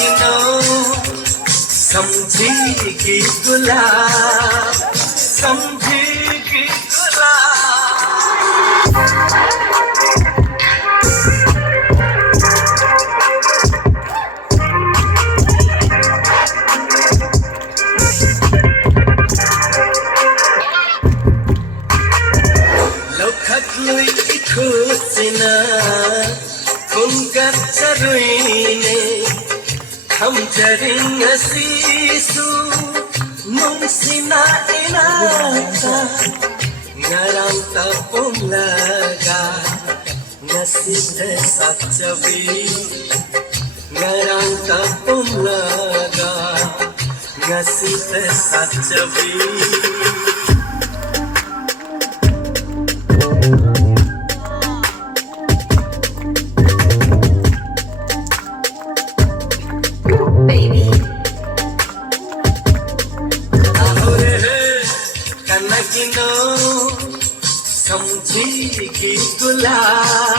किनो समझेगी गुलाब, समझेगी Lokhatlui ikhusina kungat charuine hamjaring asisu nungsina inata ngarang tapong laga nasita satsabi ngarang tapong laga nasita satsabi baby. Kanagino, samjhi ki gula.